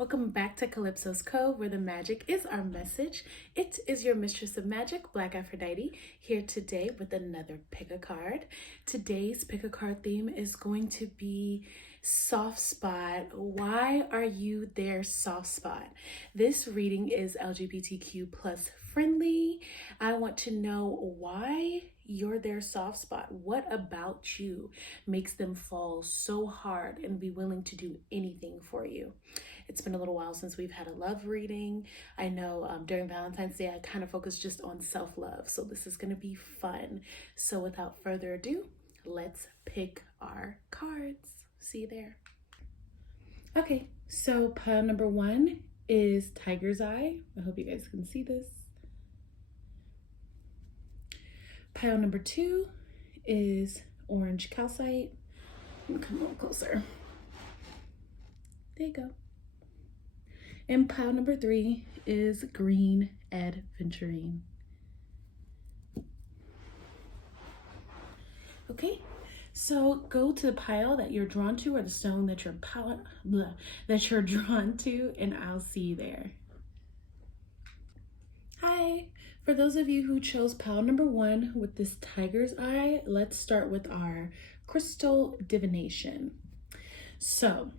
Welcome back to Calypso's Cove, where the magic is our message. It is your mistress of magic, BlkAfroditee, here today with another pick a card. Today's pick a card theme is going to be soft spot. Why are you their soft spot? This reading is LGBTQ plus friendly. I want to know why you're their soft spot. What about you makes them fall so hard and be willing to do anything for you? It's been a little while since we've had a love reading. I know during Valentine's Day, I kind of focused just on self-love. So this is going to be fun. So without further ado, let's pick our cards. See you there. Okay, so pile number 1 is Tiger's Eye. I hope you guys can see this. Pile number 2 is Orange Calcite. Come a little closer. There you go. And pile number 3 is Green Adventurine. Okay, so go to the pile that you're drawn to, or the stone that you're drawn to, and I'll see you there. Hi, for those of you who chose pile number 1 with this Tiger's Eye, let's start with our crystal divination. So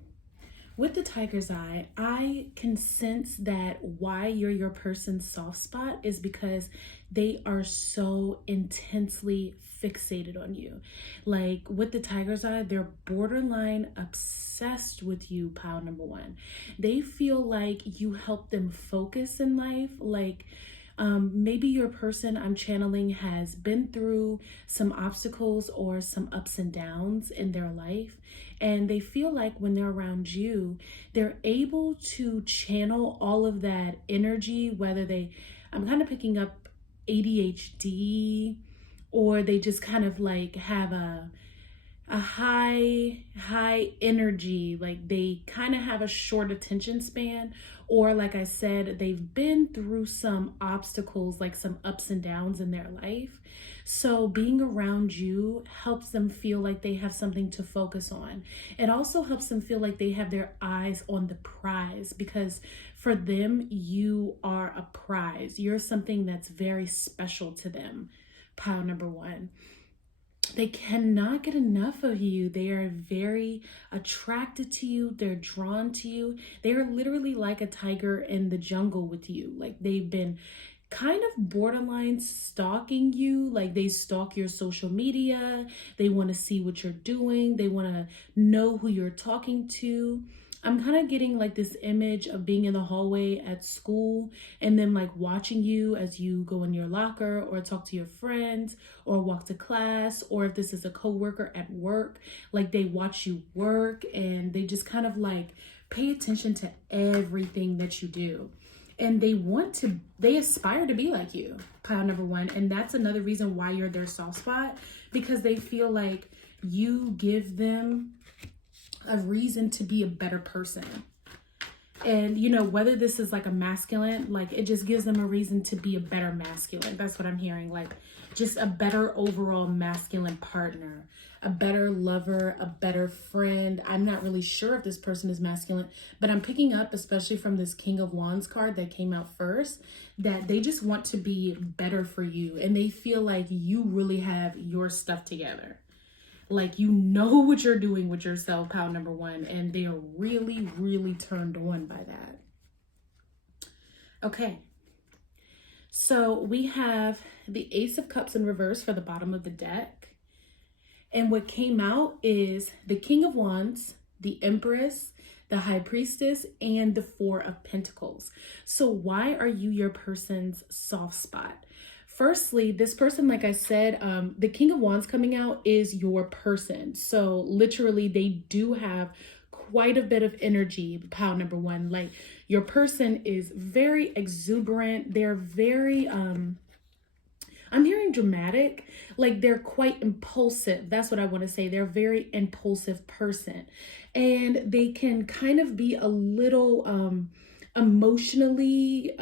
with the Tiger's Eye, I can sense that why you're your person's soft spot is because they are so intensely fixated on you. Like with the Tiger's Eye, they're borderline obsessed with you, pile number 1. They feel like you help them focus in life. Like maybe your person I'm channeling has been through some obstacles or some ups and downs in their life. And they feel like when they're around you, they're able to channel all of that energy, whether I'm kind of picking up ADHD, or they just kind of like have a high energy, like they kind of have a short attention span, or like I said, they've been through some obstacles, like some ups and downs in their life. So being around you helps them feel like they have something to focus on. It also helps them feel like they have their eyes on the prize, because for them, you are a prize. You're something that's very special to them, pile number 1. They cannot get enough of you. They are very attracted to you. They're drawn to you. They are literally like a tiger in the jungle with you. Like they've been kind of borderline stalking you. Like they stalk your social media. They want to see what you're doing. They want to know who you're talking to. I'm kind of getting like this image of being in the hallway at school and then like watching you as you go in your locker or talk to your friends or walk to class, or if this is a coworker at work, like they watch you work and they just kind of like pay attention to everything that you do. And they aspire to be like you, pile number 1. And that's another reason why you're their soft spot, because they feel like you give them a reason to be a better person. And you know, whether this is like a masculine, like it just gives them a reason to be a better masculine. That's what I'm hearing. Like just a better overall masculine partner, a better lover, a better friend. I'm not really sure if this person is masculine, but I'm picking up, especially from this King of Wands card that came out first, that they just want to be better for you. And they feel like you really have your stuff together. Like you know what you're doing with yourself, pile number 1, and they are really, really turned on by that. Okay, so we have the Ace of Cups in reverse for the bottom of the deck. And what came out is the King of Wands, the Empress, the High Priestess, and the 4 of Pentacles. So why are you your person's soft spot? Firstly, this person, like I said, the King of Wands coming out is your person. So literally they do have quite a bit of energy, pile number 1. Like your person is very exuberant. They're very, I'm hearing dramatic, like they're quite impulsive. That's what I want to say. They're a very impulsive person. And they can kind of be a little emotionally,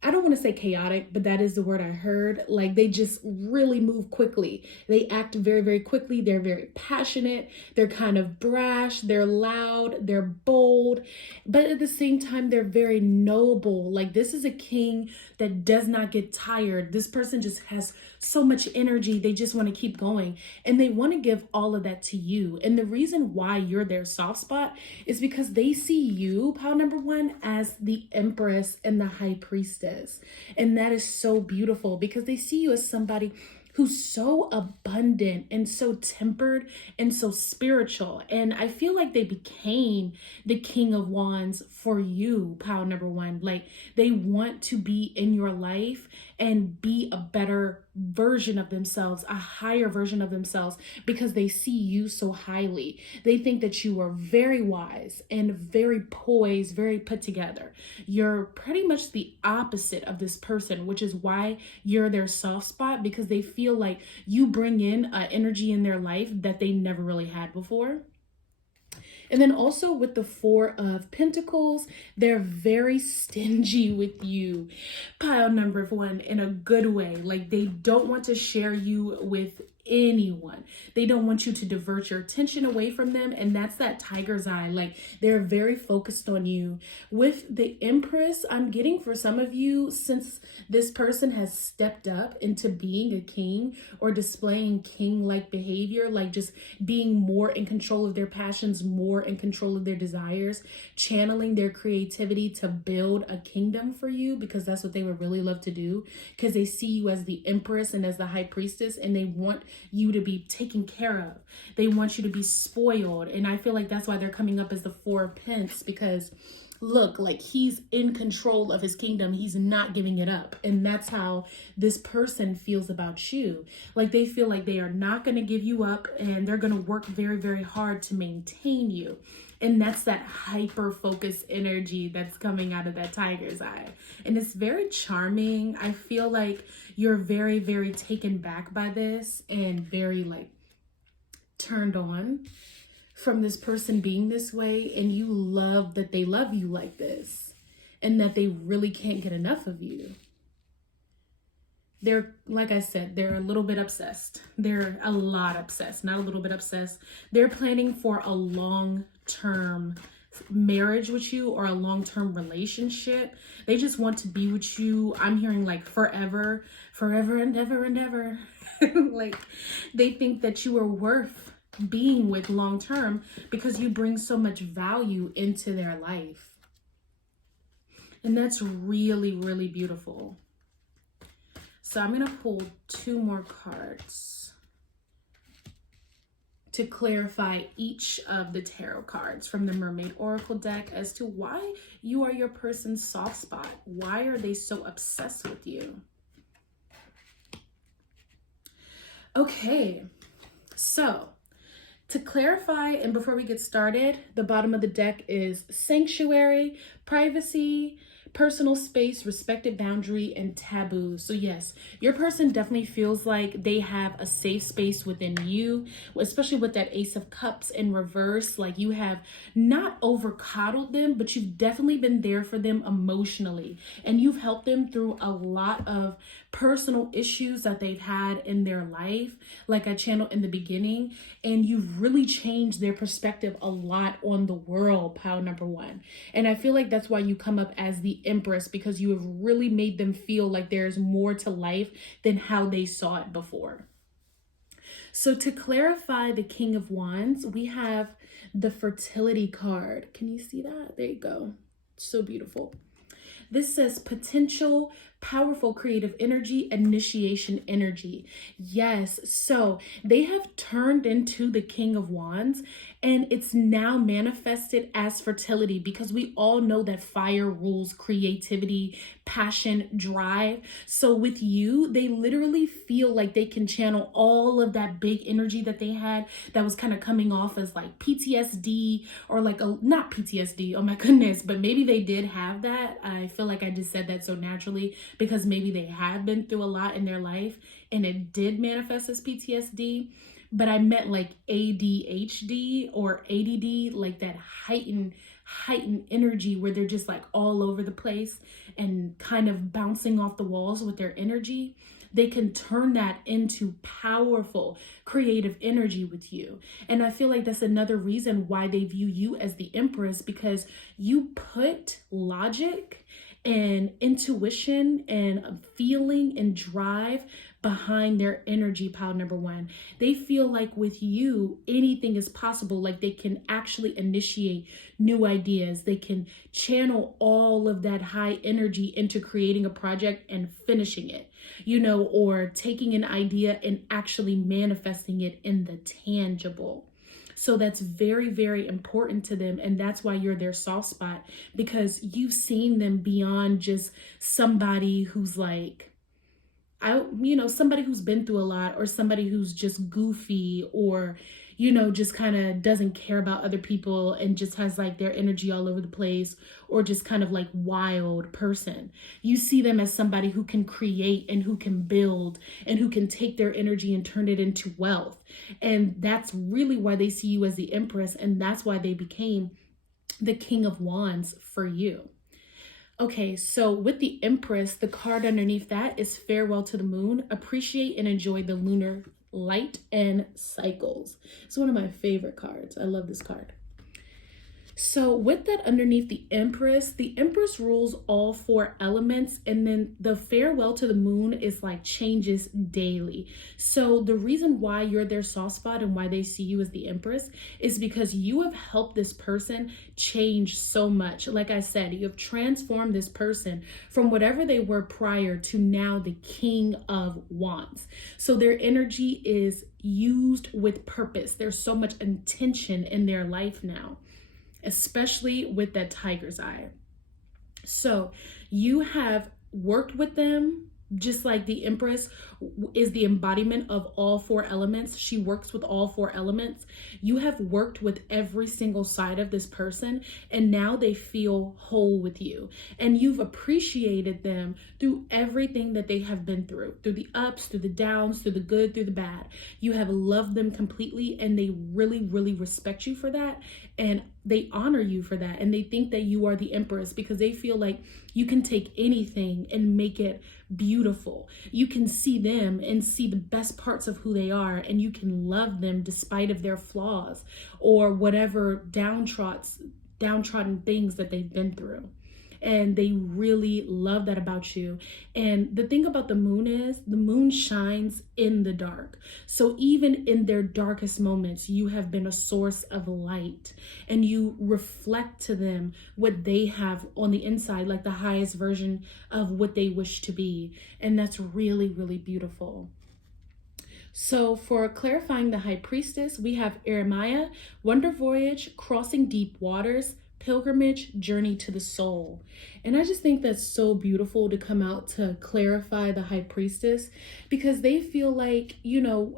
I don't want to say chaotic, but that is the word I heard. Like they just really move quickly. They act very, very quickly. They're very passionate. They're kind of brash. They're loud. They're bold. But at the same time, they're very noble. Like this is a king that does not get tired. This person just has so much energy. They just want to keep going. And they want to give all of that to you. And the reason why you're their soft spot is because they see you, pile number one, as the Empress and the High Priestess. And that is so beautiful because they see you as somebody who's so abundant and so tempered and so spiritual. And I feel like they became the King of Wands for you, pile number one. Like they want to be in your life and be a better version of themselves, a higher version of themselves, because they see you so highly. They think that you are very wise and very poised, very put together. You're pretty much the opposite of this person, which is why you're their soft spot, because they feel like you bring in an energy in their life that they never really had before. And then also with the Four of Pentacles, they're very stingy with you, pile number one, in a good way. Like they don't want to share you with anyone. They don't want you to divert your attention away from them. And that's that tiger's eye. Like they're very focused on you. With the Empress, I'm getting for some of you, since this person has stepped up into being a king or displaying king-like behavior, like just being more in control of their passions, more in control of their desires, channeling their creativity to build a kingdom for you, because that's what they would really love to do, because they see you as the Empress and as the High Priestess, and they want you to be taken care of. They want you to be spoiled. And I feel like that's why they're coming up as the Four of Pentacles, because look, like he's in control of his kingdom. He's not giving it up. And that's how this person feels about you. Like they feel like they are not going to give you up, and they're going to work very, very hard to maintain you. And that's that hyper focused energy that's coming out of that tiger's eye. And it's very charming. I feel like you're very, very taken back by this and very like turned on from this person being this way. And you love that they love you like this and that they really can't get enough of you. They're, like I said, they're a little bit obsessed. They're a lot obsessed, not a little bit obsessed. They're planning for a long-term marriage with you or a long-term relationship. They just want to be with you. I'm hearing like forever, forever and ever and ever. Like they think that you are worth being with long-term because you bring so much value into their life. And that's really, really beautiful. So I'm going to pull two more cards to clarify each of the tarot cards from the Mermaid Oracle deck as to why you are your person's soft spot. Why are they so obsessed with you? Okay, so to clarify, and before we get started, the bottom of the deck is sanctuary, privacy, personal space, respected boundary, and taboo. So yes, your person definitely feels like they have a safe space within you, especially with that Ace of Cups in reverse. Like you have not over coddled them, but you've definitely been there for them emotionally, and you've helped them through a lot of personal issues that they've had in their life, like I channeled in the beginning, and you've really changed their perspective a lot on the world, pile number one. And I feel like that's why you come up as the Empress, because you have really made them feel like there's more to life than how they saw it before. So to clarify the King of Wands, we have the fertility card. Can you see that? There you go. So beautiful. This says potential, powerful creative energy, initiation energy. Yes, so they have turned into the King of Wands, and it's now manifested as fertility, because we all know that fire rules creativity, passion, drive. So with you, they literally feel like they can channel all of that big energy that they had that was kind of coming off as like PTSD, or like not PTSD, oh my goodness, but maybe they did have that. I feel like I just said that so naturally because maybe they have been through a lot in their life and it did manifest as PTSD. But I meant like ADHD or ADD, like that heightened energy where they're just like all over the place and kind of bouncing off the walls with their energy, they can turn that into powerful creative energy with you. And I feel like that's another reason why they view you as the Empress, because you put logic and intuition and feeling and drive behind their energy, pile number one. They feel like with you, anything is possible. Like they can actually initiate new ideas. They can channel all of that high energy into creating a project and finishing it, you know, or taking an idea and actually manifesting it in the tangible. So that's very, very important to them. And that's why you're their soft spot, because you've seen them beyond just somebody who's like, somebody who's been through a lot, or somebody who's just goofy, or, just kind of doesn't care about other people and just has like their energy all over the place, or just kind of like wild person. You see them as somebody who can create and who can build and who can take their energy and turn it into wealth. And that's really why they see you as the Empress. And that's why they became the King of Wands for you. Okay, so with the Empress, the card underneath that is Farewell to the Moon. Appreciate and enjoy the lunar light and cycles. It's one of my favorite cards. I love this card. So with that underneath the Empress rules all 4 elements, and then the Farewell to the Moon is like changes daily. So the reason why you're their soft spot and why they see you as the Empress is because you have helped this person change so much. Like I said, you have transformed this person from whatever they were prior to now the King of Wands. So their energy is used with purpose. There's so much intention in their life now, especially with that tiger's eye. So you have worked with them just like the Empress is the embodiment of all 4 elements. She works with all 4 elements. You have worked with every single side of this person, and now they feel whole with you. And you've appreciated them through everything that they have been through the ups, through the downs, through the good, through the bad. You have loved them completely, and they really, really respect you for that. And they honor you for that. And they think that you are the Empress because they feel like you can take anything and make it beautiful. You can see them and see the best parts of who they are, and you can love them despite of their flaws or whatever downtrodden things that they've been through. And they really love that about you. And the thing about the moon is the moon shines in the dark. So even in their darkest moments, you have been a source of light, and you reflect to them what they have on the inside, like the highest version of what they wish to be. And that's really, really beautiful. So for clarifying the High Priestess, we have Eremia, Wonder Voyage, Crossing Deep Waters, Pilgrimage, Journey to the Soul. And I just think that's so beautiful to come out to clarify the High Priestess, because they feel like,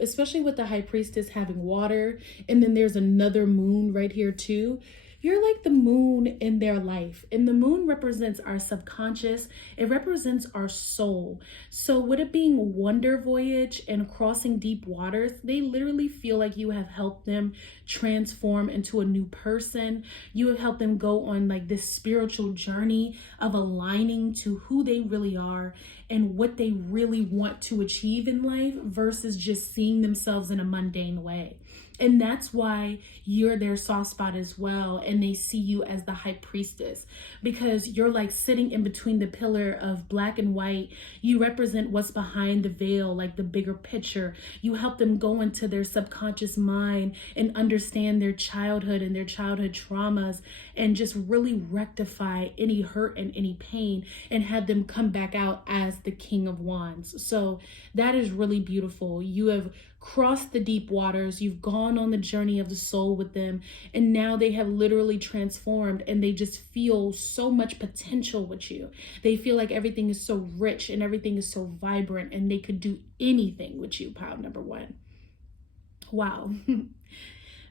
especially with the High Priestess having water, and then there's another moon right here too. You're like the moon in their life, and the moon represents our subconscious. It represents our soul. So with it being Wonder Voyage and Crossing Deep Waters, they literally feel like you have helped them transform into a new person. You have helped them go on like this spiritual journey of aligning to who they really are and what they really want to achieve in life versus just seeing themselves in a mundane way. And that's why you're their soft spot as well. And they see you as the High Priestess, because you're like sitting in between the pillar of black and white. You represent what's behind the veil, like the bigger picture. You help them go into their subconscious mind and understand their childhood and their childhood traumas, and just really rectify any hurt and any pain, and have them come back out as the King of Wands. So that is really beautiful. You have crossed the deep waters. You've gone on the journey of the soul with them, and now they have literally transformed, and they just feel so much potential with you. They feel like everything is so rich and everything is so vibrant, and they could do anything with you, pile number one. Wow.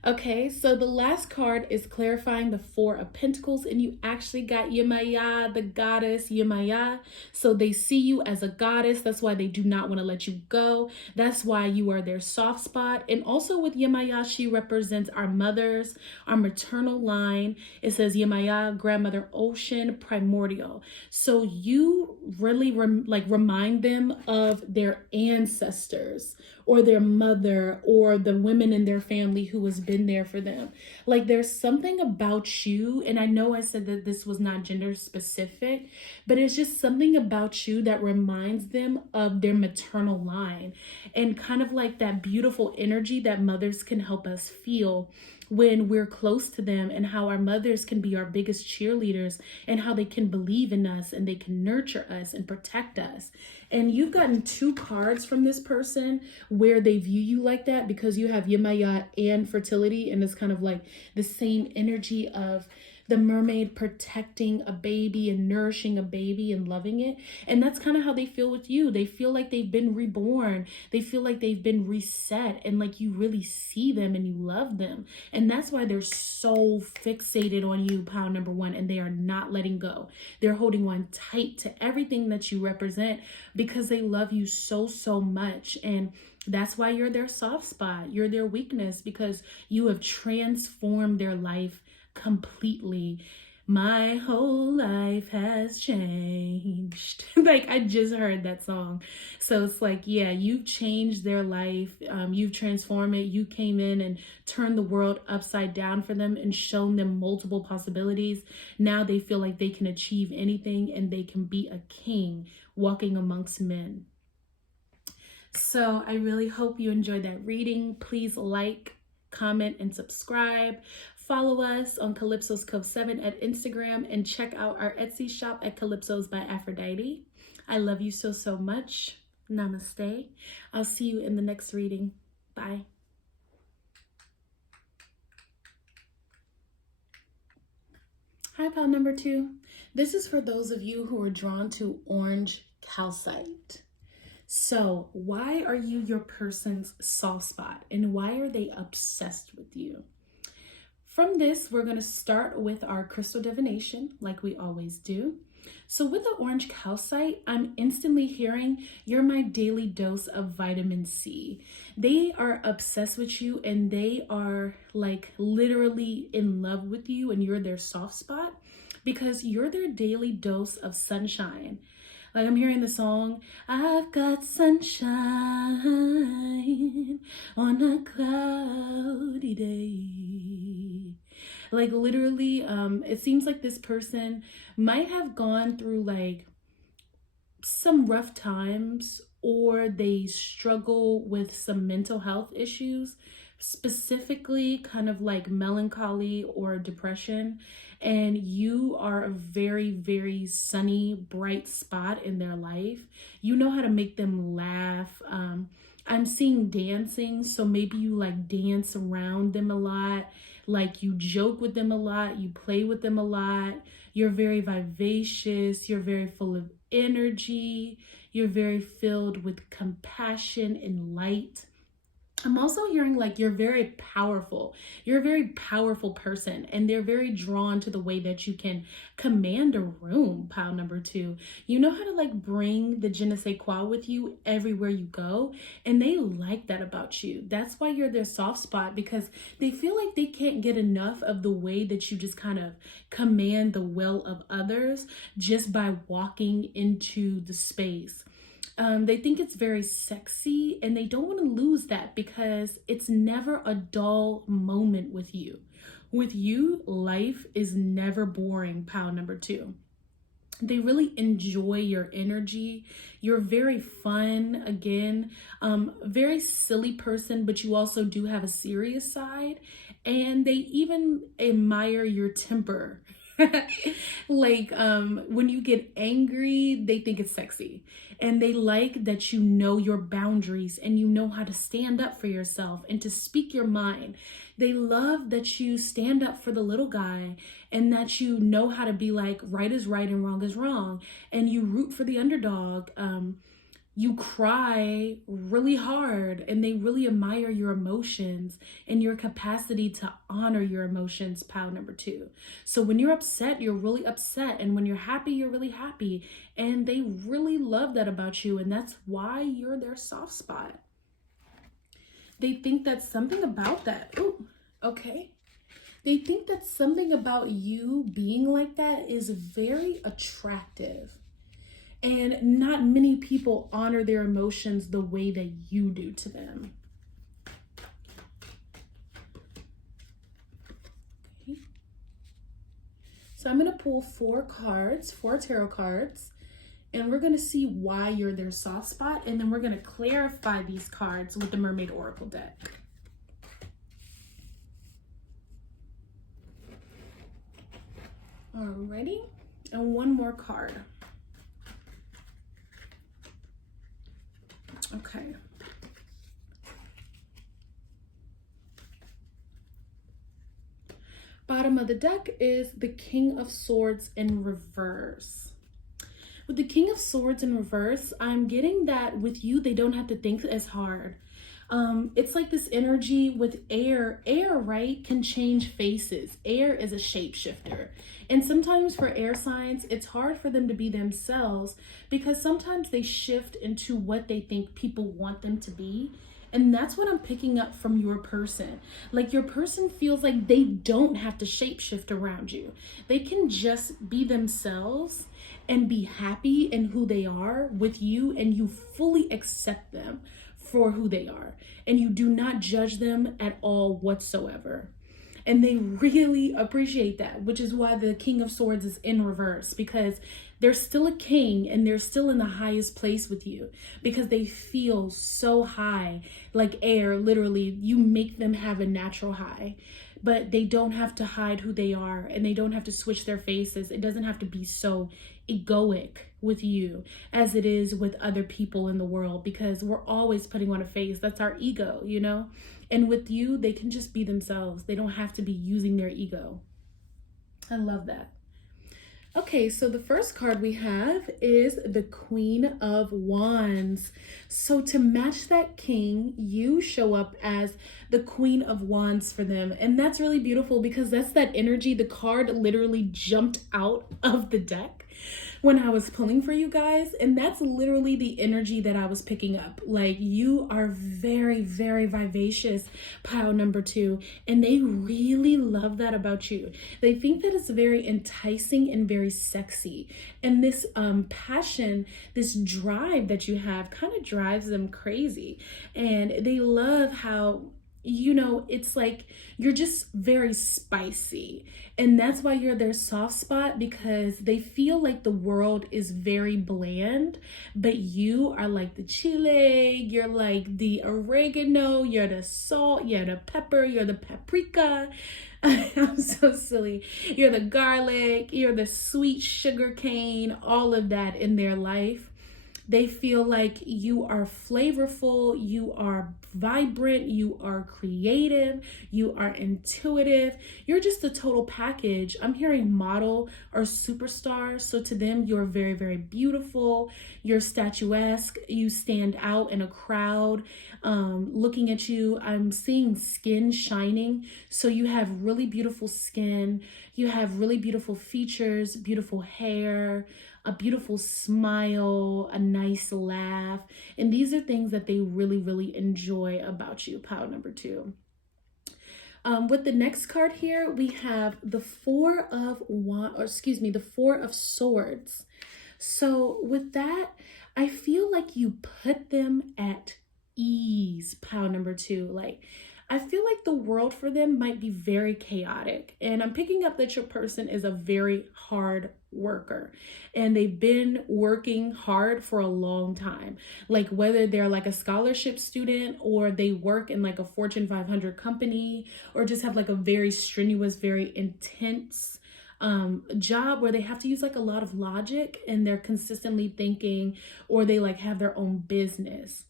Okay, so the last card is clarifying the Four of Pentacles, and you actually got Yemaya, the goddess Yemaya. So they see you as a goddess. That's why they do not want to let you go. That's why you are their soft spot. And also with Yemaya, she represents our mothers, our maternal line. It says Yemaya, grandmother ocean, primordial. So you really remind them of their ancestors or their mother or the women in their family who has been there for them. Like there's something about you, and I know I said that this was not gender specific, but it's just something about you that reminds them of their maternal line and kind of like that beautiful energy that mothers can help us feel when we're close to them, and how our mothers can be our biggest cheerleaders and how they can believe in us and they can nurture us and protect us. And you've gotten two cards from this person where they view you like that, because you have Yemaya and fertility, and it's kind of like the same energy of the mermaid protecting a baby and nourishing a baby and loving it. And that's kind of how they feel with you. They feel like they've been reborn. They feel like they've been reset, and like you really see them and you love them. And that's why they're so fixated on you, pile number one, and they are not letting go. They're holding on tight to everything that you represent because they love you so, so much. And that's why you're their soft spot. You're their weakness, because you have transformed their life completely. My whole life has changed. Like I just heard that song. So it's like, yeah, you've changed their life. You've transformed it. You came in and turned the world upside down for them and shown them multiple possibilities. Now they feel like they can achieve anything and they can be a king walking amongst men. So I really hope you enjoyed that reading. Please like, comment, and subscribe. Follow us on Calypso's Cove 7 at Instagram, and check out our Etsy shop at Calypso's by Aphrodite. I love you so, so much. Namaste. I'll see you in the next reading. Bye. Hi, pal number 2. This is for those of you who are drawn to orange calcite. So why are you your person's soft spot, and why are they obsessed with you? From this, we're going to start with our crystal divination like we always do. So with the orange calcite, I'm instantly hearing you're my daily dose of vitamin C. They are obsessed with you, and they are like literally in love with you, and you're their soft spot because you're their daily dose of sunshine. Like I'm hearing the song, I've got sunshine on a cloudy day. Like literally, it seems like this person might have gone through like some rough times, or they struggle with some mental health issues, specifically kind of like melancholy or depression. And you are a very, very sunny, bright spot in their life. You know how to make them laugh. I'm seeing dancing, so maybe you like dance around them a lot, like you joke with them a lot, you play with them a lot. You're very vivacious, you're very full of energy, you're very filled with compassion and light. I'm also hearing like you're very powerful. You're a very powerful person, and they're very drawn to the way that you can command a room, pile number 2. You know how to like bring the je ne sais quoi with you everywhere you go, and they like that about you. That's why you're their soft spot, because they feel like they can't get enough of the way that you just kind of command the will of others just by walking into the space. They think it's very sexy, and they don't want to lose that because it's never a dull moment with you. With you, life is never boring, pile number 2. They really enjoy your energy. You're very fun, again, very silly person, but you also do have a serious side, and they even admire your temper. Like when you get angry, they think it's sexy, and they like that you know your boundaries and you know how to stand up for yourself and to speak your mind. They love that you stand up for the little guy, and that you know how to be like, right is right and wrong is wrong, and you root for the underdog. You cry really hard, and they really admire your emotions and your capacity to honor your emotions, pile number 2. So when you're upset, you're really upset. And when you're happy, you're really happy. And they really love that about you. And that's why you're their soft spot. They think that something about that. Oh, okay. They think that something about you being like that is very attractive. And not many people honor their emotions the way that you do to them. Okay. So I'm going to pull 4 cards, 4 tarot cards, and we're going to see why you're their soft spot. And then we're going to clarify these cards with the Mermaid Oracle deck. Alrighty. And one more card. Okay. Bottom of the deck is the King of Swords in reverse. With the King of Swords in reverse, I'm getting that with you, they don't have to think as hard. It's like this energy with air. Air, right, can change faces. Air is a shapeshifter. And sometimes for air signs, it's hard for them to be themselves because sometimes they shift into what they think people want them to be. And that's what I'm picking up from your person. Like your person feels like they don't have to shapeshift around you. They can just be themselves and be happy in who they are with you, and you fully accept them for who they are. And you do not judge them at all whatsoever. And they really appreciate that, which is why the King of Swords is in reverse, because they're still a king and they're still in the highest place with you because they feel so high, like air. Literally, you make them have a natural high, but they don't have to hide who they are and they don't have to switch their faces. It doesn't have to be so egoic with you as it is with other people in the world, because we're always putting on a face. That's our ego, you know? And with you, they can just be themselves. They don't have to be using their ego. I love that. Okay, so the first card we have is the Queen of Wands. So to match that king, you show up as the Queen of Wands for them. And that's really beautiful because that's that energy. The card literally jumped out of the deck when I was pulling for you guys, and that's literally the energy that I was picking up. Like, you are very, very vivacious, pile number 2, and they really love that about you. They think that it's very enticing and very sexy, and this passion, this drive that you have kind of drives them crazy. And they love how, you know, it's like you're just very spicy, and that's why you're their soft spot, because they feel like the world is very bland, but you are like the chile, you're like the oregano, you're the salt, you're the pepper, you're the paprika. I'm so silly. You're the garlic, you're the sweet sugar cane, all of that in their life. They feel like you are flavorful, you are vibrant, you are creative, you are intuitive. You're just a total package. I'm hearing model or superstar. So to them, you're very, very beautiful. You're statuesque. You stand out in a crowd. Looking at you, I'm seeing skin shining. So you have really beautiful skin. You have really beautiful features, beautiful hair, a beautiful smile, a nice laugh. And these are things that they really, really enjoy about you, pile number 2. With the next card here, we have the Four of Swords. So with that, I feel like you put them at ease, pile number 2. Like, I feel like the world for them might be very chaotic. And I'm picking up that your person is a very hard worker, and they've been working hard for a long time. Like, whether they're like a scholarship student, or they work in like a Fortune 500 company, or just have like a very strenuous, very intense job where they have to use like a lot of logic, and they're consistently thinking, or they like have their own business.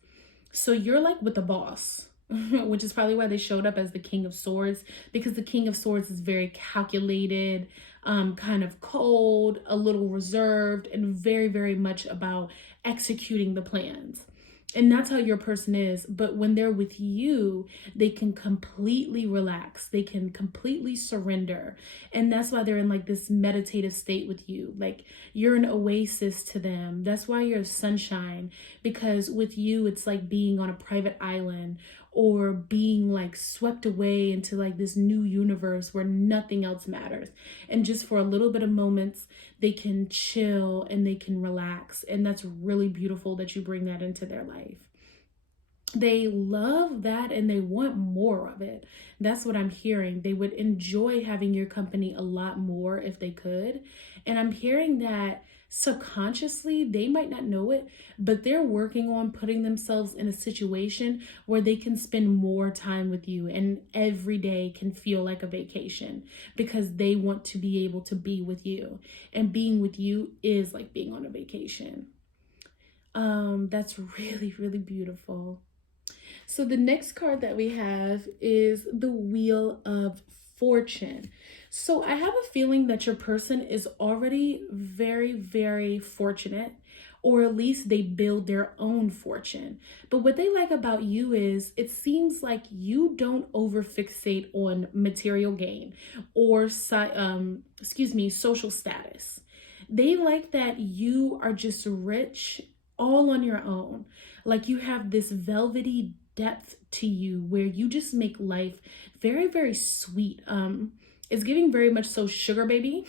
So you're like with the boss. Which is probably why they showed up as the King of Swords, because the King of Swords is very calculated, kind of cold, a little reserved, and very, very much about executing the plans. And that's how your person is. But when they're with you, they can completely relax. They can completely surrender. And that's why they're in like this meditative state with you. Like you're an oasis to them. That's why you're sunshine. Because with you, it's like being on a private island or being like swept away into like this new universe where nothing else matters. And just for a little bit of moments, they can chill and they can relax. And that's really beautiful that you bring that into their life. They love that and they want more of it. That's what I'm hearing. They would enjoy having your company a lot more if they could. And I'm hearing that subconsciously, they might not know it, but they're working on putting themselves in a situation where they can spend more time with you and every day can feel like a vacation because they want to be able to be with you. And being with you is like being on a vacation. That's really, really beautiful. So the next card that we have is the Wheel of Fortune. So I have a feeling that your person is already very, very fortunate, or at least they build their own fortune. But what they like about you is it seems like you don't overfixate on material gain or social status. They like that you are just rich all on your own. Like you have this velvety depth to you where you just make life very, very sweet. It's giving very much so sugar baby.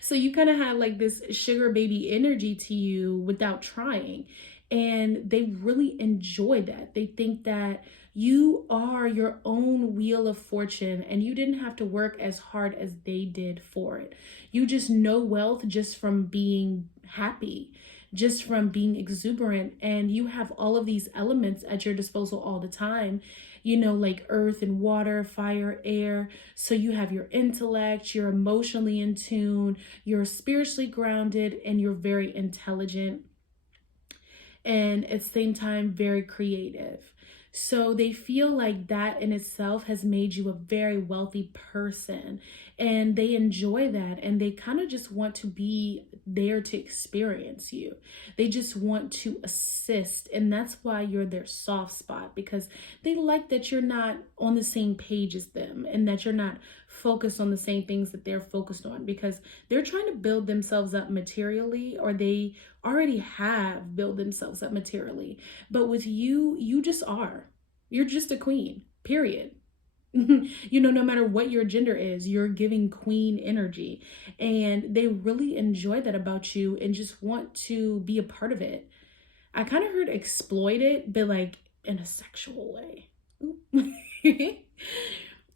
So you kind of have like this sugar baby energy to you without trying. And they really enjoy that. They think that you are your own wheel of fortune and you didn't have to work as hard as they did for it. You just know wealth just from being happy, just from being exuberant, and you have all of these elements at your disposal all the time, you know, like earth and water, fire, air. So you have your intellect, you're emotionally in tune, you're spiritually grounded, and you're very intelligent, and at the same time very creative. So they feel like that in itself has made you a very wealthy person, and they enjoy that, and they kind of just want to be there to experience you. They just want to assist, and that's why you're their soft spot, because they like that you're not on the same page as them and that you're not focused on the same things that they're focused on, because they're trying to build themselves up materially, or they already have built themselves up materially. But with you, you just are. You're just a queen, period. You know, no matter what your gender is, you're giving queen energy, and they really enjoy that about you and just want to be a part of it. I kind of heard exploit it, but like in a sexual way.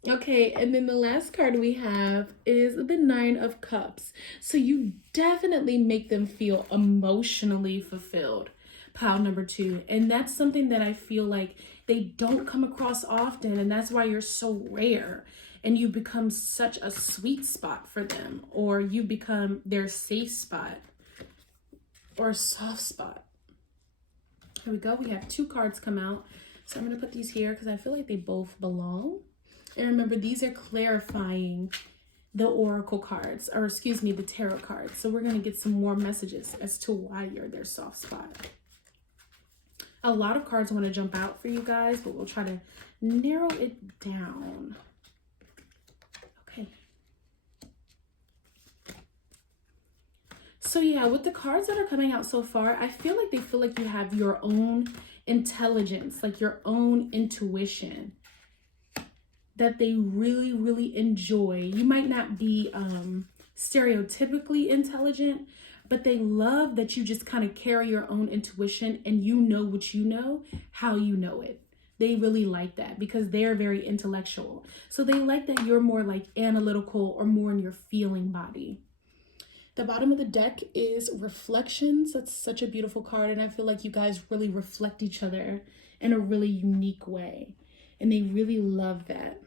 Okay, and then the last card we have is the Nine of Cups. So you definitely make them feel emotionally fulfilled, pile number 2. And that's something that I feel like they don't come across often, and that's why you're so rare. And you become such a sweet spot for them, or you become their safe spot or soft spot. Here we go. We have 2 cards come out. So I'm going to put these here because I feel like they both belong. And remember, these are clarifying the oracle cards, or excuse me, the tarot cards. So we're going to get some more messages as to why you're their soft spot. A lot of cards want to jump out for you guys, but we'll try to narrow it down. Okay. So yeah, with the cards that are coming out so far, I feel like they feel like you have your own intelligence, like your own intuition, that they really, really enjoy. You might not be stereotypically intelligent, but they love that you just kind of carry your own intuition and you know what you know, how you know it. They really like that because they're very intellectual. So they like that you're more like analytical or more in your feeling body. The bottom of the deck is reflections. That's such a beautiful card. And I feel like you guys really reflect each other in a really unique way. And they really love that.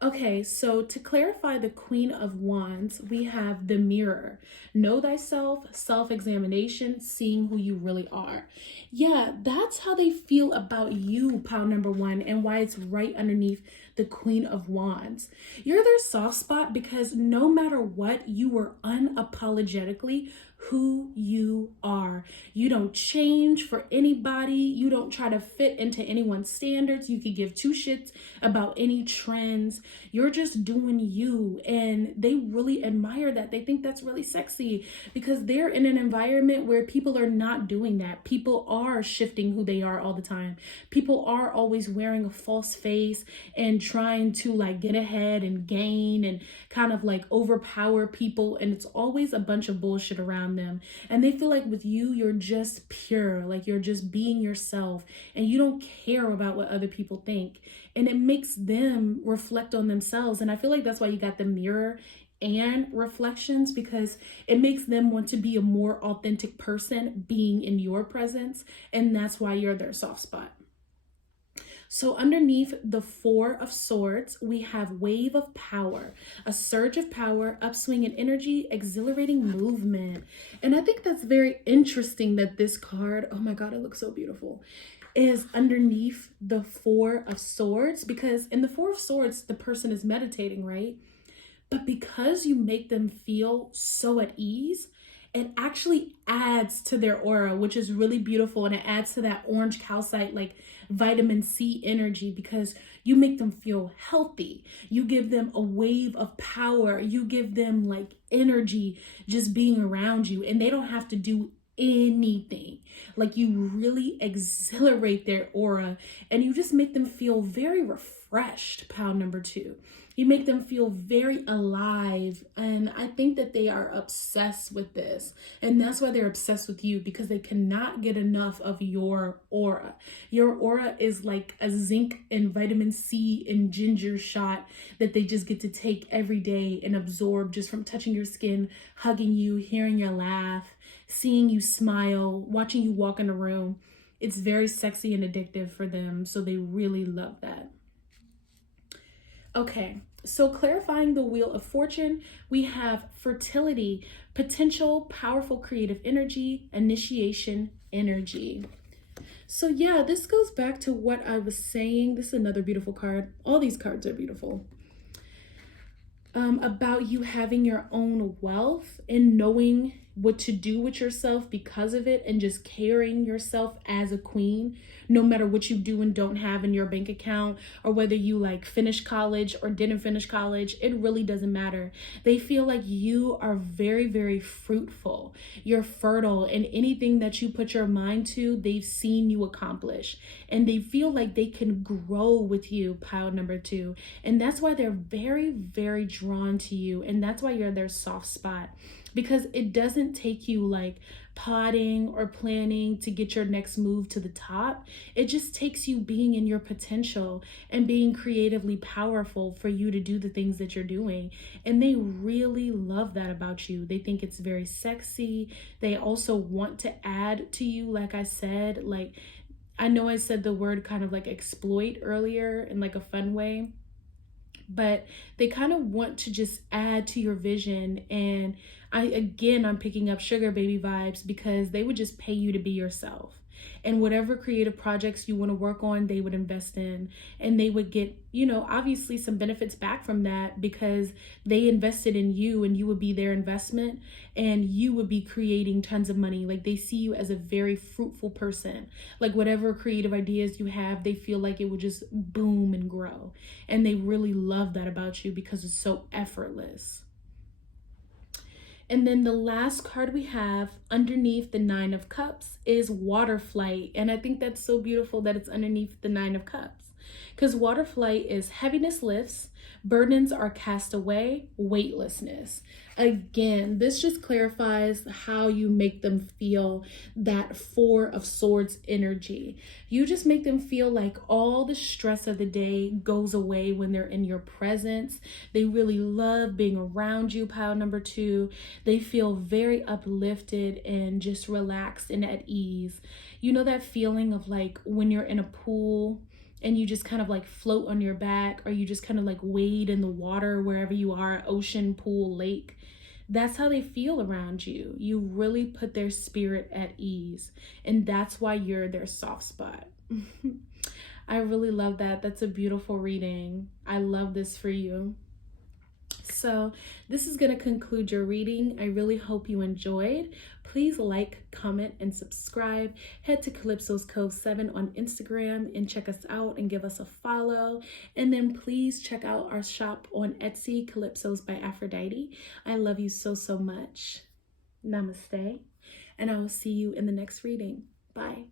Okay, so to clarify the Queen of Wands, we have the Mirror. Know thyself, self-examination, seeing who you really are. Yeah, that's how they feel about you, pile number 1, and why it's right underneath the Queen of Wands. You're their soft spot because no matter what, you were unapologetically who you are. You don't change for anybody. You don't try to fit into anyone's standards. You could give two shits about any trends. You're just doing you. And they really admire that. They think that's really sexy because they're in an environment where people are not doing that. People are shifting who they are all the time. People are always wearing a false face and trying to like get ahead and gain and kind of like overpower people. And it's always a bunch of bullshit around them. And they feel like with you, you're just pure, like you're just being yourself and you don't care about what other people think. And it makes them reflect on themselves. And I feel like that's why you got the mirror and reflections, because it makes them want to be a more authentic person being in your presence. And that's why you're their soft spot. So underneath the Four of Swords, we have Wave of Power, a surge of power, upswing in energy, exhilarating movement. And I think that's very interesting that this card, oh my God, it looks so beautiful, is underneath the Four of Swords, because in the Four of Swords, the person is meditating, right? But because you make them feel so at ease, it actually adds to their aura, which is really beautiful. And it adds to that orange calcite, like vitamin C energy, because you make them feel healthy. You give them a wave of power. You give them like energy just being around you, and they don't have to do anything. Like you really exhilarate their aura and you just make them feel very refreshed. Pound number two. You make them feel very alive. And I think that they are obsessed with this. And that's why they're obsessed with you, because they cannot get enough of your aura. Your aura is like a zinc and vitamin C and ginger shot that they just get to take every day and absorb just from touching your skin, hugging you, hearing your laugh, seeing you smile, watching you walk in a room. It's very sexy and addictive for them. So they really love that. Okay, so clarifying the Wheel of Fortune, we have fertility, potential, powerful creative energy, initiation energy. So yeah, this goes back to what I was saying. This is another beautiful card. All these cards are beautiful. About you having your own wealth and knowing what to do with yourself because of it, and just carrying yourself as a queen, no matter what you do and don't have in your bank account, or whether you like finish college or didn't finish college, it really doesn't matter. They feel like you are very, very fruitful. You're fertile, and anything that you put your mind to, they've seen you accomplish, and they feel like they can grow with you, pile number two. And that's why they're very, very drawn to you. And that's why you're their soft spot, because it doesn't take you like plotting or planning to get your next move to the top. It just takes you being in your potential and being creatively powerful for you to do the things that you're doing. And they really love that about you. They think it's very sexy. They also want to add to you. Like I said, like, I know I said the word kind of like exploit earlier in like a fun way, but they kind of want to just add to your vision. And I'm picking up sugar baby vibes, because they would just pay you to be yourself. And whatever creative projects you want to work on, they would invest in, and they would get, obviously some benefits back from that, because they invested in you and you would be their investment, and you would be creating tons of money. Like they see you as a very fruitful person. Like whatever creative ideas you have, they feel like it would just boom and grow. And they really love that about you because it's so effortless. And then the last card we have underneath the Nine of Cups is Water Flight. And I think that's so beautiful that it's underneath the Nine of Cups, because water flight is heaviness lifts, burdens are cast away, weightlessness. Again, this just clarifies how you make them feel that Four of Swords energy. You just make them feel like all the stress of the day goes away when they're in your presence. They really love being around you, pile number two. They feel very uplifted and just relaxed and at ease. You know that feeling of like when you're in a pool and you just kind of like float on your back, or you just kind of like wade in the water wherever you are, ocean, pool, lake. That's how they feel around you. You really put their spirit at ease, and that's why you're their soft spot. I really love that. That's a beautiful reading. I love this for you. So this is going to conclude your reading. I really hope you enjoyed. Please like, comment, and subscribe. Head to Calypso's Cove 7 on Instagram and check us out and give us a follow. And then please check out our shop on Etsy, Calypso's by Aphrodite. I love you so, so much. Namaste. And I will see you in the next reading. Bye.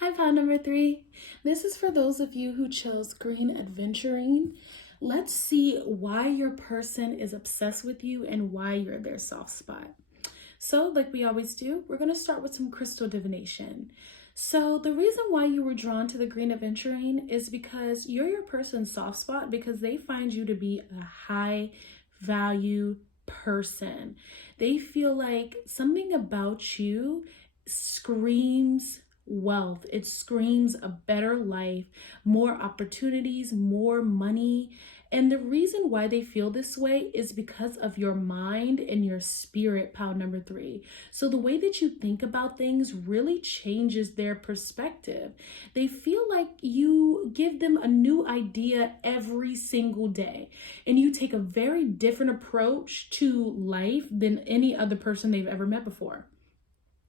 Hi, pile number 3. This is for those of you who chose green adventuring. Let's see why your person is obsessed with you and why you're their soft spot. So like we always do, we're going to start with some crystal divination. So the reason why you were drawn to the green adventuring is because you're your person's soft spot because they find you to be a high value person. They feel like something about you screams wealth. It screams a better life, more opportunities, more money. And the reason why they feel this way is because of your mind and your spirit, pile number 3. So the way that you think about things really changes their perspective. They feel like you give them a new idea every single day, and you take a very different approach to life than any other person they've ever met before.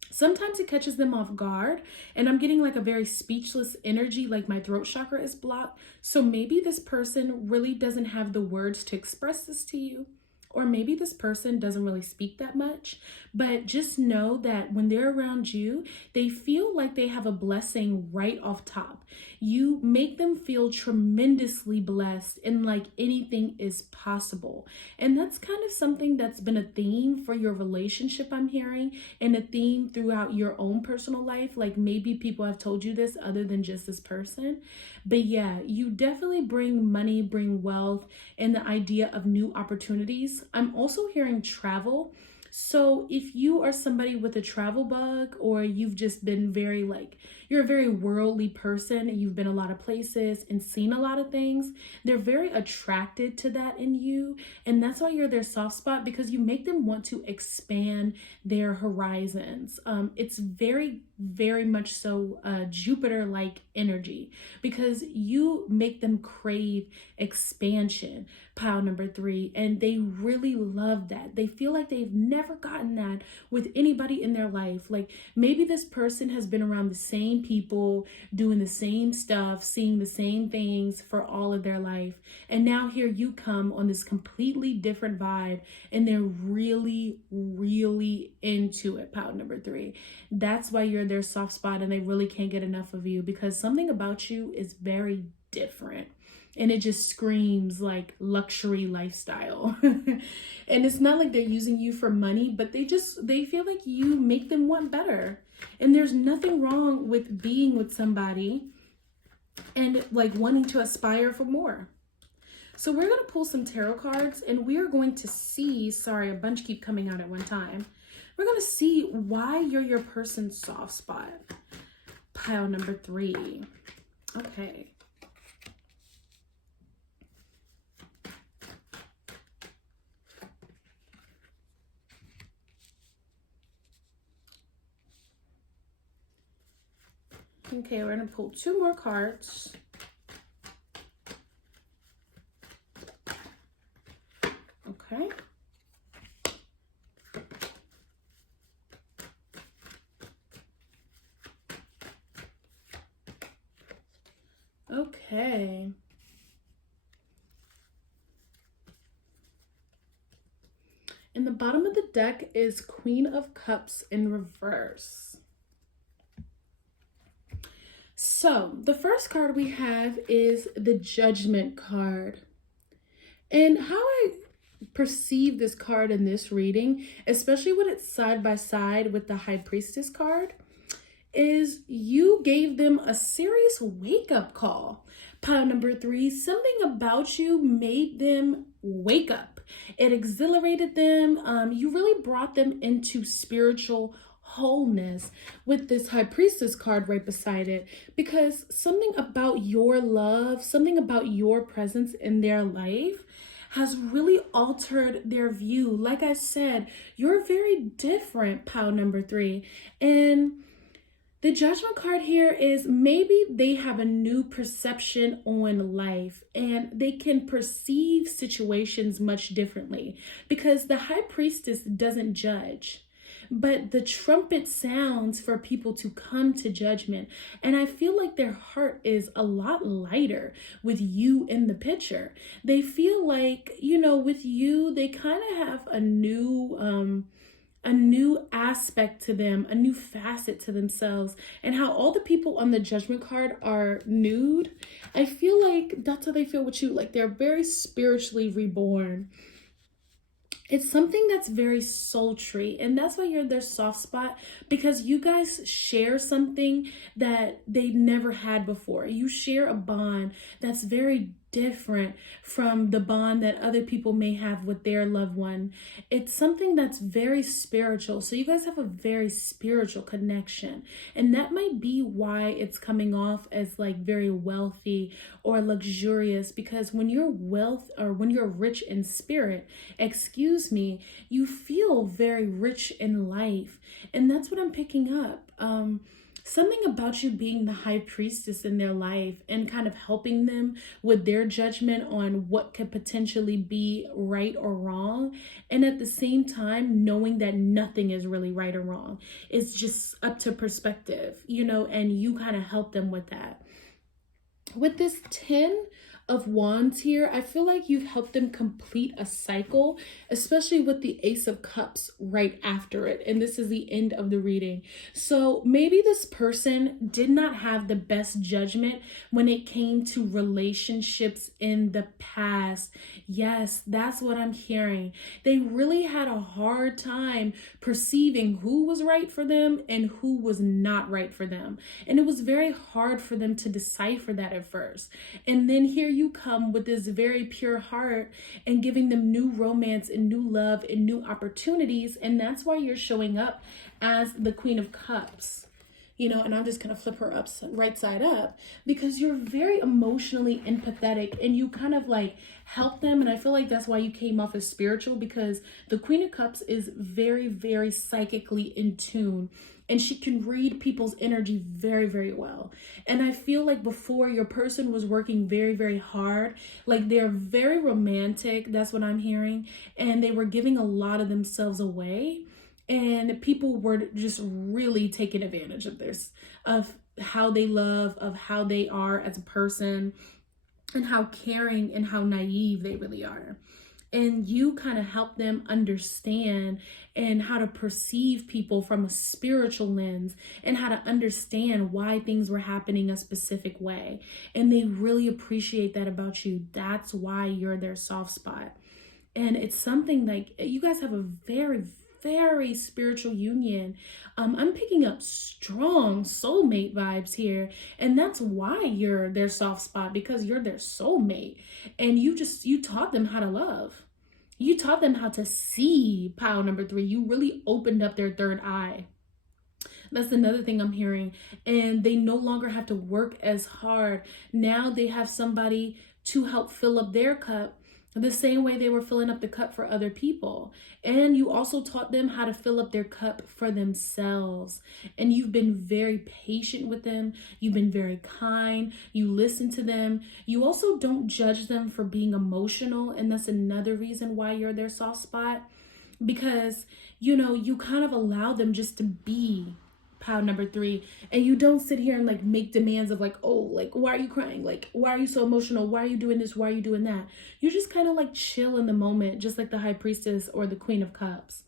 Sometimes it catches them off guard, and I'm getting like a very speechless energy, like my throat chakra is blocked. So maybe this person really doesn't have the words to express this to you, or maybe this person doesn't really speak that much, but just know that when they're around you, they feel like they have a blessing right off top. You make them feel tremendously blessed and like anything is possible. And that's kind of something that's been a theme for your relationship, I'm hearing, and a theme throughout your own personal life. Like maybe people have told you this other than just this person. But yeah, you definitely bring money, bring wealth, and the idea of new opportunities. I'm also hearing travel. So if you are somebody with a travel bug, or you've just been very like, you're a very worldly person and you've been a lot of places and seen a lot of things, they're very attracted to that in you. And that's why you're their soft spot, because you make them want to expand their horizons. It's very, very much so Jupiter-like energy, because you make them crave expansion, pile number 3, and they really love that. They feel like they've never gotten that with anybody in their life. Like maybe this person has been around the same people, doing the same stuff, seeing the same things for all of their life, and now here you come on this completely different vibe, and they're really, really into it, pile number 3. That's why you're their soft spot, and they really can't get enough of you, because something about you is very different. And it just screams like luxury lifestyle. And it's not like they're using you for money, but they feel like you make them want better. And there's nothing wrong with being with somebody and like wanting to aspire for more. So we're going to pull some tarot cards, and we are going to see, sorry, a bunch keep coming out at one time. We're going to see why you're your person's soft spot. Pile number 3. Okay. Okay, we're going to pull 2 more cards. Okay. Okay. In the bottom of the deck is Queen of Cups in reverse. So the first card we have is the Judgment card. And how I perceive this card in this reading, especially when it's side by side with the High Priestess card, is you gave them a serious wake-up call. Pile number 3, something about you made them wake up. It exhilarated them. You really brought them into spiritual wholeness with this High Priestess card right beside it, because something about your love, something about your presence in their life has really altered their view. Like I said, you're very different, pile number 3. And The Judgment card here is maybe they have a new perception on life and they can perceive situations much differently, because the High Priestess doesn't judge, but the trumpet sounds for people to come to judgment. And I feel like their heart is a lot lighter with you in the picture. They feel like, you know, with you, they kind of have a new aspect to them, a new facet to themselves. And how all the people on the Judgment card are nude, I feel like that's how they feel with you. Like they're very spiritually reborn. It's something that's very sultry, and that's why you're their soft spot, because you guys share something that they never had before. You share a bond that's very different from the bond that other people may have with their loved one. It's something that's very spiritual. So you guys have a very spiritual connection, and that might be why it's coming off as like very wealthy or luxurious, because when you're when you're rich in spirit, you feel very rich in life. And that's what I'm picking up. Something about you being the High Priestess in their life and kind of helping them with their judgment on what could potentially be right or wrong. And at the same time, knowing that nothing is really right or wrong. It's just up to perspective, you know, and you kind of help them with that. With this 10 of Wands here, I feel like you've helped them complete a cycle, especially with the Ace of Cups right after it. And this is the end of the reading. So maybe this person did not have the best judgment when it came to relationships in the past. Yes, that's what I'm hearing. They really had a hard time perceiving who was right for them and who was not right for them. And it was very hard for them to decipher that at first. And then here you come with this very pure heart and giving them new romance and new love and new opportunities. And that's why you're showing up as the Queen of Cups. You know, and I'm just going to flip her up right side up, because you're very emotionally empathetic and you kind of like help them. And I feel like that's why you came off as spiritual, because the Queen of Cups is very, very psychically in tune. And she can read people's energy very, very well. And I feel like before, your person was working very, very hard. Like they're very romantic. That's what I'm hearing. And they were giving a lot of themselves away. And people were just really taking advantage of this, of how they love, of how they are as a person, and how caring and how naive they really are. And you kind of help them understand and how to perceive people from a spiritual lens and how to understand why things were happening a specific way. And they really appreciate that about you. That's why you're their soft spot. And it's something like you guys have a very, very spiritual union. I'm picking up strong soulmate vibes here, and that's why you're their soft spot, because you're their soulmate. And you taught them how to love. You taught them how to see pile number 3. You really opened up their third eye. That's another thing I'm hearing. And they no longer have to work as hard. Now they have somebody to help fill up their cup the same way they were filling up the cup for other people. And you also taught them how to fill up their cup for themselves. And you've been very patient with them. You've been very kind. You listen to them. You also don't judge them for being emotional. And that's another reason why you're their soft spot. Because, you know, you kind of allow them just to be pile number 3, and you don't sit here and like make demands of like, oh, like, why are you crying? Like, why are you so emotional? Why are you doing this? Why are you doing that? You just kind of like chill in the moment, just like the High Priestess or the Queen of Cups.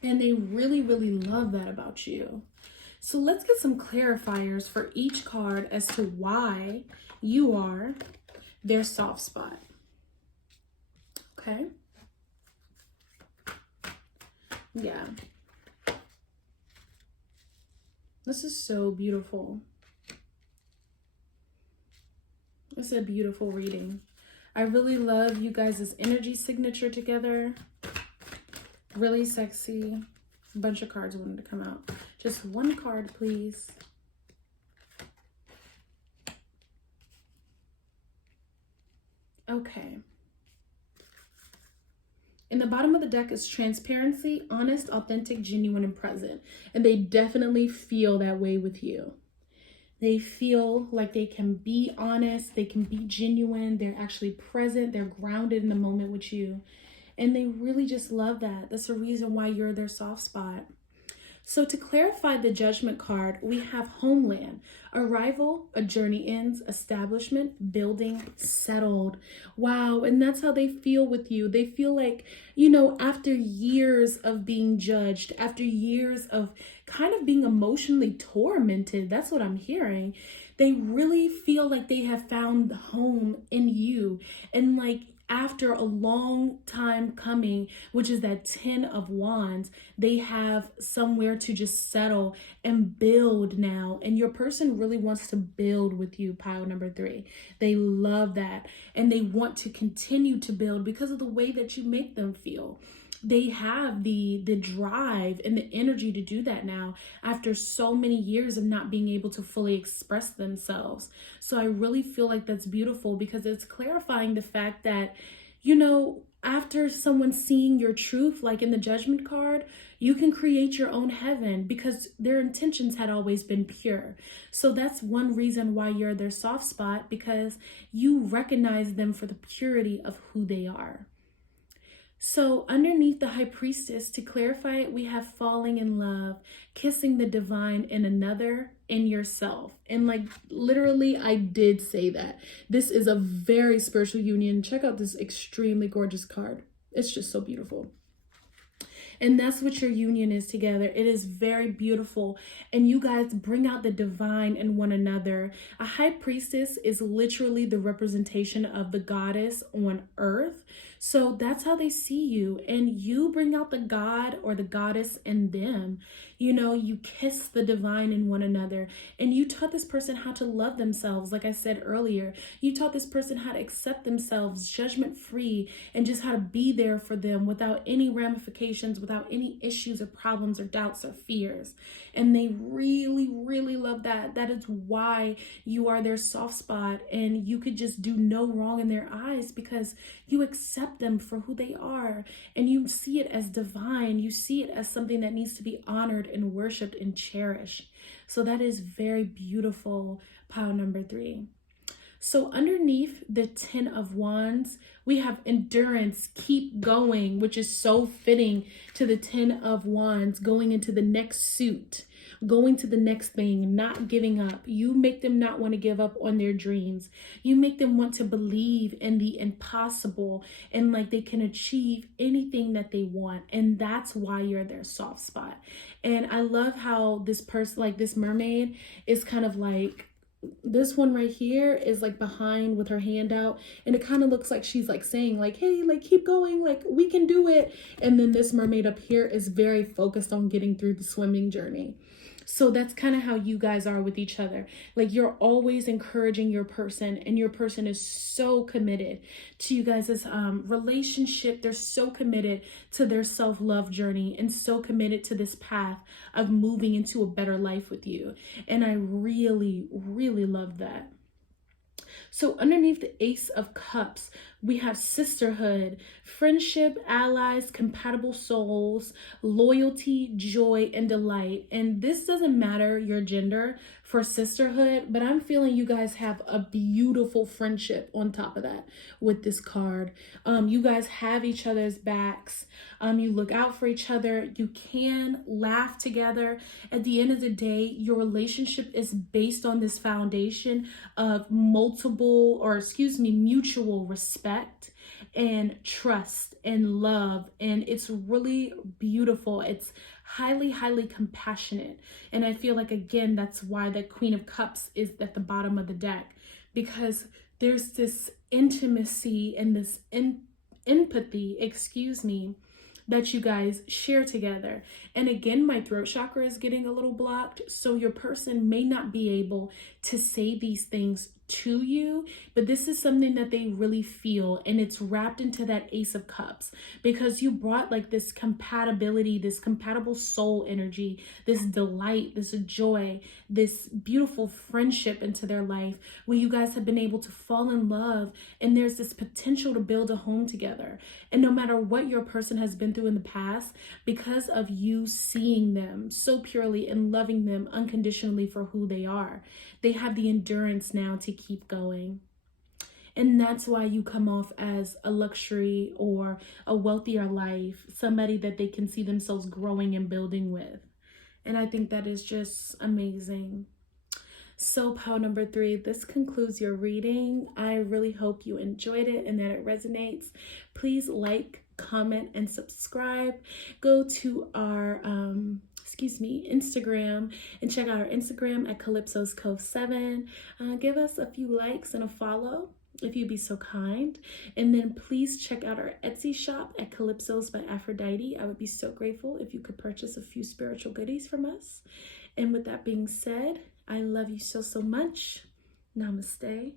And they really, really love that about you. So let's get some clarifiers for each card as to why you are their soft spot. Okay. Yeah. This is so beautiful. It's a beautiful reading. I really love you guys' energy signature together. Really sexy. A bunch of cards wanted to come out. Just one card, please. Okay. And the bottom of the deck is transparency, honest, authentic, genuine, and present. And they definitely feel that way with you. They feel like they can be honest, they can be genuine, they're actually present, they're grounded in the moment with you. And they really just love that. That's the reason why you're their soft spot. So to clarify the Judgment card, we have homeland, arrival, a journey ends, establishment, building, settled. Wow, and that's how they feel with you. They feel like, you know, after years of being judged, after years of kind of being emotionally tormented, that's what I'm hearing. They really feel like they have found home in you. And like, after a long time coming, which is that 10 of Wands, they have somewhere to just settle and build now. And your person really wants to build with you, pile number 3. They love that. And they want to continue to build because of the way that you make them feel. They have the drive and the energy to do that now after so many years of not being able to fully express themselves. So I really feel like that's beautiful because it's clarifying the fact that, you know, after someone seeing your truth, like in the Judgment card, you can create your own heaven because their intentions had always been pure. So that's one reason why you're their soft spot, because you recognize them for the purity of who they are. So underneath the High Priestess, to clarify it, we have falling in love, kissing the divine in another, in yourself. And like literally, I did say that. This is a very spiritual union. Check out this extremely gorgeous card. It's just so beautiful. And that's what your union is together. It is very beautiful. And you guys bring out the divine in one another. A High Priestess is literally the representation of the goddess on earth. So that's how they see you. And you bring out the god or the goddess in them. You know, you kiss the divine in one another. And you taught this person how to love themselves. Like I said earlier, you taught this person how to accept themselves judgment free and just how to be there for them without any ramifications, without any issues or problems or doubts or fears. And they really, really love that. That is why you are their soft spot, and you could just do no wrong in their eyes because you accept them for who they are and you see it as divine. You see it as something that needs to be honored and worshiped and cherished. So that is very beautiful, pile number 3. So underneath the 10 of Wands, we have endurance, keep going, which is so fitting to the 10 of Wands, going into the next suit, going to the next thing, not giving up. You make them not want to give up on their dreams. You make them want to believe in the impossible and like they can achieve anything that they want. And that's why you're their soft spot. And I love how this person, like this mermaid, is kind of like, this one right here is like behind with her hand out, and it kind of looks like she's like saying like, hey, like keep going, like we can do it. And then this mermaid up here is very focused on getting through the swimming journey. So that's kind of how you guys are with each other. Like you're always encouraging your person, and your person is so committed to you guys' relationship. They're so committed to their self-love journey and so committed to this path of moving into a better life with you. And I really, really love that. So underneath the Ace of Cups, we have sisterhood, friendship, allies, compatible souls, loyalty, joy, and delight. And this doesn't matter your gender for sisterhood, but I'm feeling you guys have a beautiful friendship on top of that with this card. You guys have each other's backs. You look out for each other. You can laugh together. At the end of the day, your relationship is based on this foundation of mutual respect and trust and love. And it's really beautiful. It's highly, highly compassionate. And I feel like, again, that's why the Queen of Cups is at the bottom of the deck, because there's this intimacy and this empathy, that you guys share together. And again, my throat chakra is getting a little blocked, so your person may not be able to say these things to you, but this is something that they really feel, and it's wrapped into that Ace of Cups because you brought like this compatibility, this compatible soul energy, this delight, this joy, this beautiful friendship into their life where you guys have been able to fall in love, and there's this potential to build a home together. And no matter what your person has been through in the past, because of you seeing them so purely and loving them unconditionally for who they are, they have the endurance now to keep going. And that's why you come off as a luxury or a wealthier life, somebody that they can see themselves growing and building with. And I think that is just amazing. So pile number 3, this concludes your reading. I really hope you enjoyed it and that it resonates. Please like, comment, and subscribe. Go to our Instagram and check out our Instagram at Calypso's Cove 7. Give us a few likes and a follow if you'd be so kind. And then please check out our Etsy shop at Calypso's by Aphrodite. I would be so grateful if you could purchase a few spiritual goodies from us. And with that being said, I love you so much. Namaste.